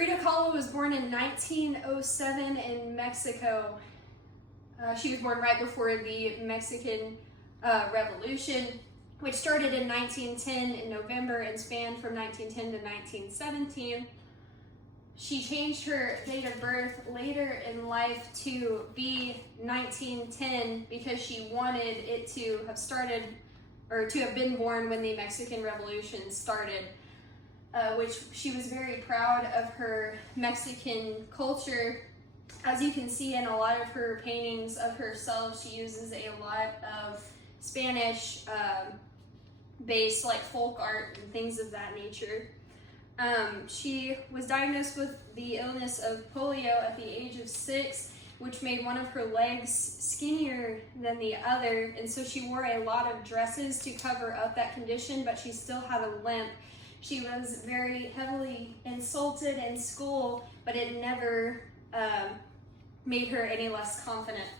Frida Kahlo was born in 1907 in Mexico. She was born right before the Mexican Revolution, which started in 1910 in November and spanned from 1910 to 1917. She changed her date of birth later in life to be 1910 because she wanted it to have started, or to have been born when the Mexican Revolution started, which she was very proud of her Mexican culture. As you can see in a lot of her paintings of herself, she uses a lot of Spanish based like folk art and things of that nature. She was diagnosed with the illness of polio at the age of 6, which made one of her legs skinnier than the other, and so she wore a lot of dresses to cover up that condition, but she still had a limp. She was very heavily insulted in school, but it never made her any less confident.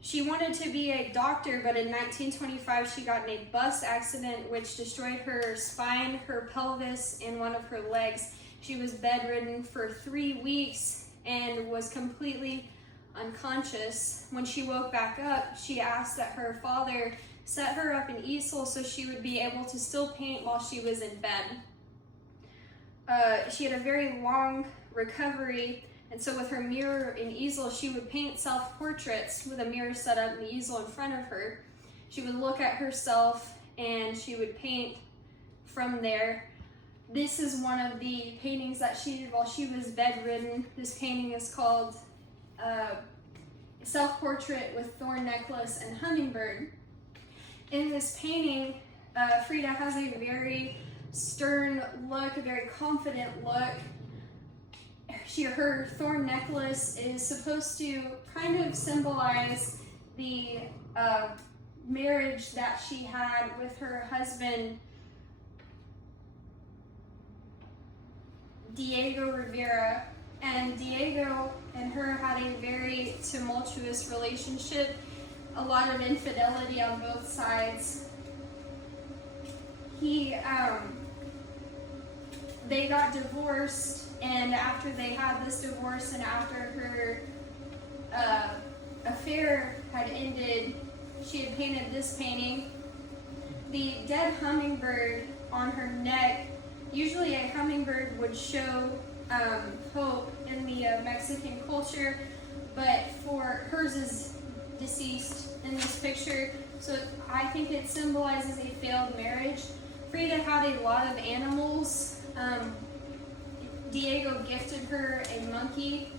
She wanted to be a doctor, but in 1925 she got in a bus accident which destroyed her spine, her pelvis, and one of her legs. She was bedridden for 3 weeks and was completely unconscious. When she woke back up, she asked that her father set her up an easel so she would be able to still paint while she was in bed. She had a very long recovery, and so with her mirror and easel, she would paint self-portraits with a mirror set up and the easel in front of her. She would look at herself and she would paint from there. This is one of the paintings that she did while she was bedridden. This painting is called Self-Portrait with Thorn Necklace and Hummingbird. In this painting, Frida has a very stern look, a very confident look. Her thorn necklace is supposed to kind of symbolize the marriage that she had with her husband, Diego Rivera. And Diego and her had a very tumultuous relationship, a lot of infidelity on both sides. They got divorced, and after they had this divorce and after her affair had ended, she had painted this painting. The dead hummingbird on her neck, usually a hummingbird would show hope in the Mexican culture, but for hers is deceased in this picture, so I think it symbolizes a failed marriage. Frida had a lot of animals. Diego gifted her a monkey,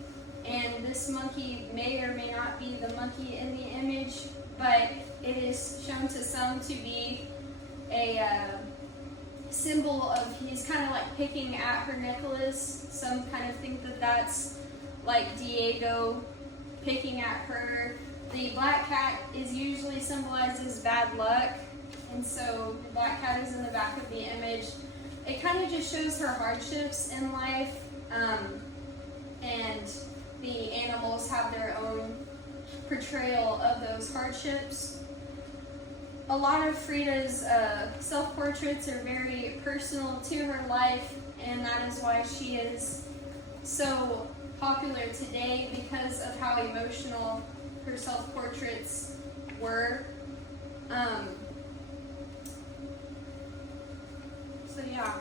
and this monkey may or may not be the monkey in the image, but it is shown to some to be a symbol of, he's kind of like picking at her necklace. Some kind of think that that's like Diego picking at her. The black cat is usually symbolized as bad luck, and so the black cat is in the back of the image. It kind of just shows her hardships in life, and the animals have their own portrayal of those hardships. A lot of Frida's self-portraits are very personal to her life, and that is why she is so popular today, because of how emotional her self-portraits were. So yeah.